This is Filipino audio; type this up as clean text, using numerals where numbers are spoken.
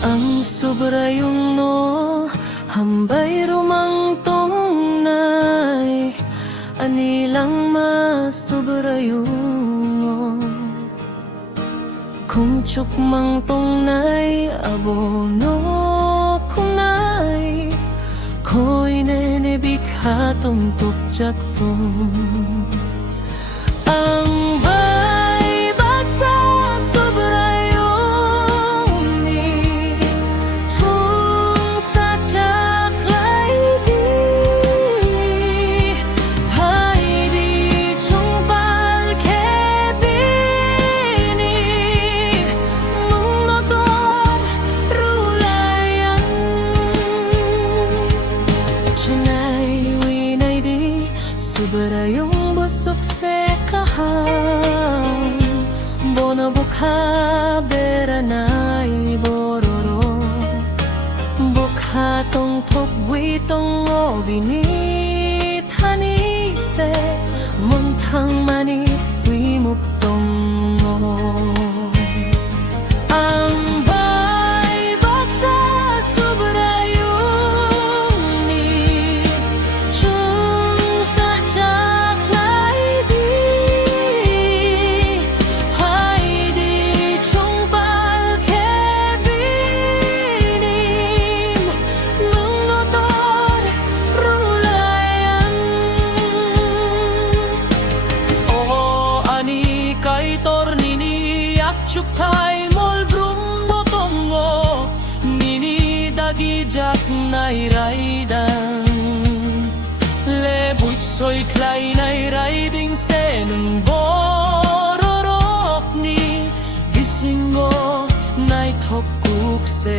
Ang sobra yung no hambay rumang tong nay anilang masobra yung kung chuk mang tong nay abono kunay ko'y nenebik hatong tukjak fong ang baybag sa sobra yung ni tung sa chaklay di hai di chung pal ke bini mung notor rulayan chinay winay di sobra yung busok se kahang bono bukha beranay bororo bukha tong tokwi tong obinit hanise muntang mani wimuk tong ang baybag sa sobra yung ni chung sa chaklay di hai di chung pal ke binim mung notor rulayan o ani kay tornini yak chukay mol brum botongo nini dagi jak nai raidan le buit soy klay nai riding senung bororok ni gisingo nai thokuk se